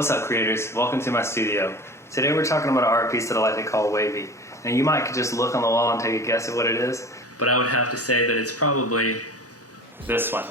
What's up, creators? Welcome to my studio. Today we're talking about an art piece that I like to call wavy. Now you might just look on the wall and take a guess at what it is, but I would have to say that it's probably this one.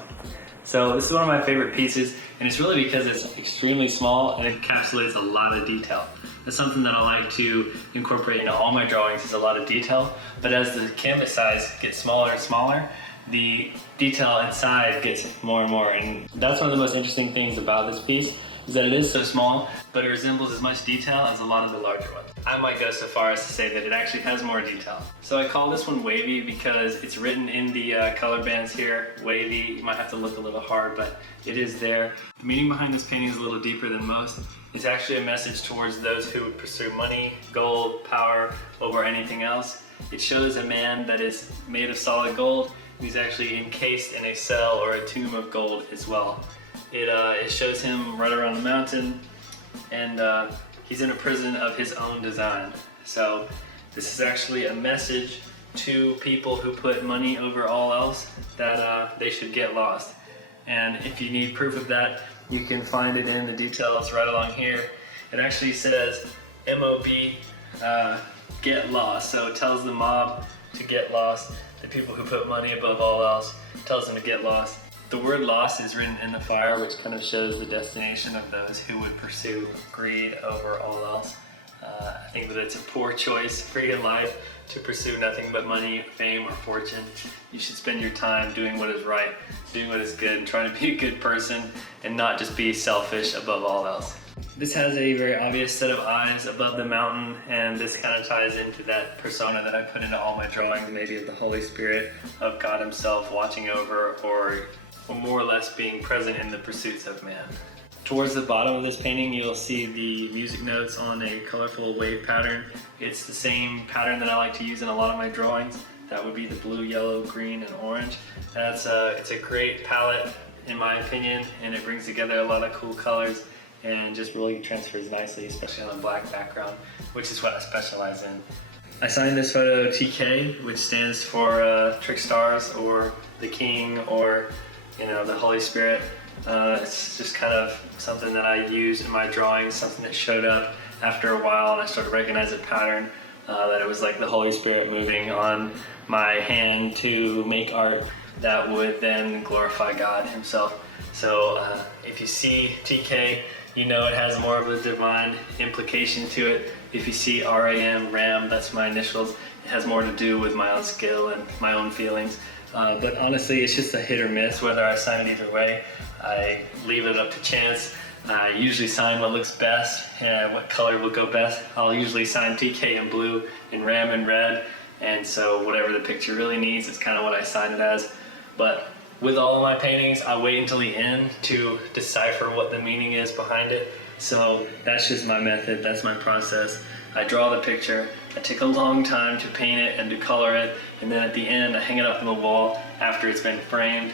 So this is one of my favorite pieces, and it's really because it's extremely small and it encapsulates a lot of detail. That's something that I like to incorporate into all my drawings, is a lot of detail, but as the canvas size gets smaller and smaller, the detail inside gets more and more, and that's one of the most interesting things about this piece, is that it is so small, but it resembles as much detail as a lot of the larger ones. I might go so far as to say that it actually has more detail. So I call this one wavy because it's written in the color bands here, wavy. You might have to look a little hard, but it is there. The meaning behind this painting is a little deeper than most. It's actually a message towards those who would pursue money, gold, power over anything else. It shows a man that is made of solid gold. He's actually encased in a cell or a tomb of gold as well. It shows him right around the mountain, and he's in a prison of his own design. So this is actually a message to people who put money over all else, that they should get lost. And if you need proof of that, you can find it in the details right along here. It actually says M-O-B, get lost. So it tells the mob to get lost. The people who put money above all else, tells them to get lost. The word lost is written in the fire, which kind of shows the destination of those who would pursue greed over all else. I think that it's a poor choice for your life to pursue nothing but money, fame, or fortune. You should spend your time doing what is right, doing what is good, and trying to be a good person, and not just be selfish above all else. This has a very obvious set of eyes above the mountain, and this kind of ties into that persona that I put into all my drawings, maybe of the Holy Spirit, of God himself watching over, or more or less being present in the pursuits of man. Towards the bottom of this painting, you'll see the music notes on a colorful wave pattern. It's the same pattern that I like to use in a lot of my drawings. That would be the blue, yellow, green, and orange. It's a great palette, in my opinion, and it brings together a lot of cool colors and just really transfers nicely, especially on a black background, which is what I specialize in. I signed this photo TK, which stands for Trick Stars, or the King, or the Holy Spirit. It's just kind of something that I use in my drawings, something that showed up after a while, and I started to recognize a pattern, that it was like the Holy Spirit moving on my hand to make art that would then glorify God himself. So if you see TK, you know it has more of a divine implication to it. If you see RAM, Ram, that's my initials, it has more to do with my own skill and my own feelings. But honestly, it's just a hit or miss whether I sign it either way. I leave it up to chance. I usually sign what looks best, what color will go best. I'll usually sign TK in blue and Ram in red, and so whatever the picture really needs is kind of what I sign it as. But with all of my paintings, I wait until the end to decipher what the meaning is behind it. So that's just my method, that's my process. I draw the picture, I take a long time to paint it and to color it, and then at the end I hang it up on the wall after it's been framed,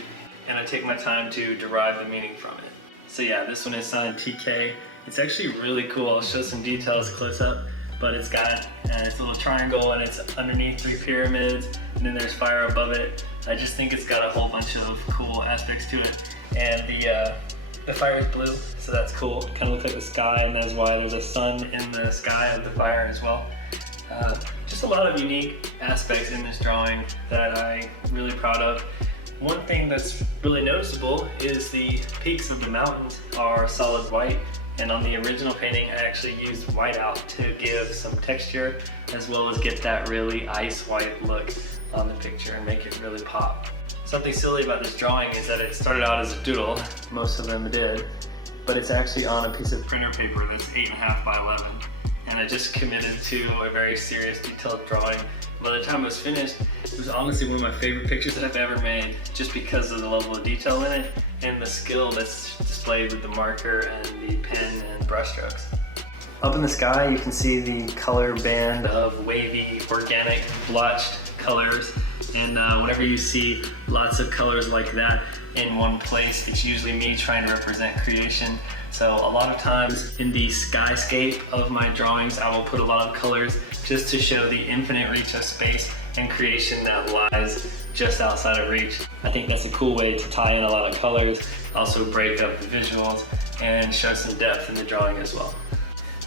and I take my time to derive the meaning from it. So yeah, this one is signed TK. It's actually really cool. I'll show some details close up, but it's got this little triangle, and it's underneath 3 pyramids, and then there's fire above it. I just think it's got a whole bunch of cool aspects to it, and the fire is blue, so that's cool. It kind of looks like the sky, and that's why there's a sun in the sky of the fire as well. Just a lot of unique aspects in this drawing that I'm really proud of. One thing that's really noticeable is the peaks of the mountains are solid white, and on the original painting I actually used white out to give some texture, as well as get that really ice white look on the picture and make it really pop. Something silly about this drawing is that it started out as a doodle, most of them did, but it's actually on a piece of printer paper that's 8.5 by 11. And I just committed to a very serious, detailed drawing. By the time it was finished, it was honestly one of my favorite pictures that I've ever made, just because of the level of detail in it and the skill that's displayed with the marker and the pen and brush strokes. Up in the sky, you can see the color band of wavy, organic, blotched colors. And whenever you see lots of colors like that in one place, it's usually me trying to represent creation. So a lot of times in the skyscape of my drawings, I will put a lot of colors just to show the infinite reach of space and creation that lies just outside of reach. I think that's a cool way to tie in a lot of colors, also break up the visuals, and show some depth in the drawing as well.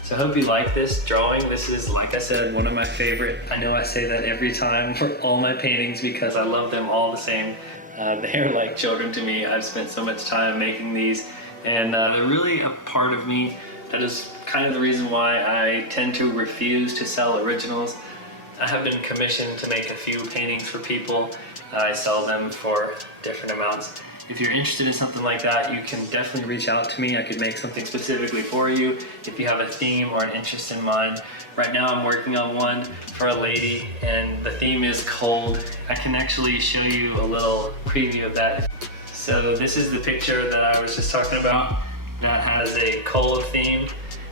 So I hope you like this drawing. This is, like I said, one of my favorite. I know I say that every time for all my paintings because I love them all the same. They're like children to me. I've spent so much time making these, and they're really a part of me. That is kind of the reason why I tend to refuse to sell originals. I have been commissioned to make a few paintings for people. I sell them for different amounts. If you're interested in something like that, you can definitely reach out to me. I could make something specifically for you if you have a theme or an interest in mind. Right now I'm working on one for a lady, and the theme is cold. I can actually show you a little preview of that. So this is the picture that I was just talking about that has a cold theme.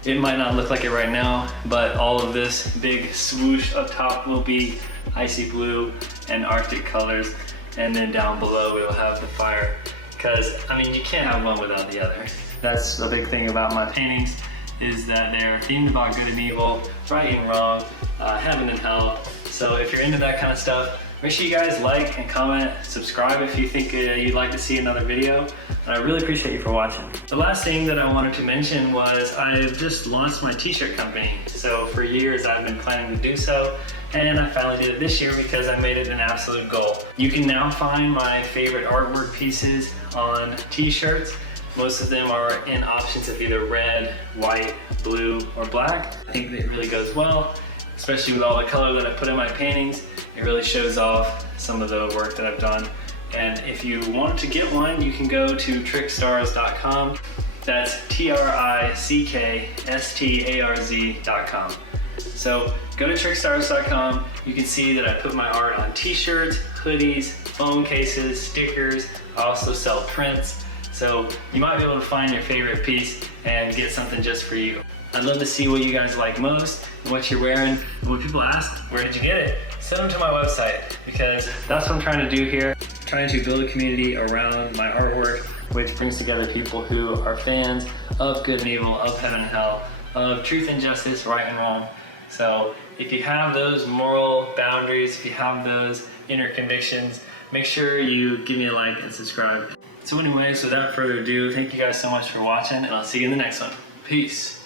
It might not look like it right now, but all of this big swoosh up top will be icy blue and Arctic colors, and then down below we'll have the fire. Because, I mean, you can't have one without the other. That's a big thing about my paintings, is that they're themed about good and evil, right and wrong, heaven and hell. So if you're into that kind of stuff, make sure you guys like and comment, subscribe if you think you'd like to see another video. And I really appreciate you for watching. The last thing that I wanted to mention was I've just launched my t-shirt company. So for years I've been planning to do so, and I finally did it this year because I made it an absolute goal. You can now find my favorite artwork pieces on t-shirts. Most of them are in options of either red, white, blue, or black. I think that it really goes well, especially with all the color that I put in my paintings. It really shows off some of the work that I've done. And if you want to get one, you can go to trickstars.com. That's trickstars.com. So go to trickstars.com. You can see that I put my art on t-shirts, hoodies, phone cases, stickers. I also sell prints. So you might be able to find your favorite piece and get something just for you. I'd love to see what you guys like most and what you're wearing. When people ask, where did you get it? Send them to my website, because that's what I'm trying to do here. Trying to build a community around my artwork, which brings together people who are fans of good and evil, of heaven and hell, of truth and justice, right and wrong. So if you have those moral boundaries, if you have those inner convictions, make sure you give me a like and subscribe. So anyways, without further ado, thank you guys so much for watching, and I'll see you in the next one. Peace.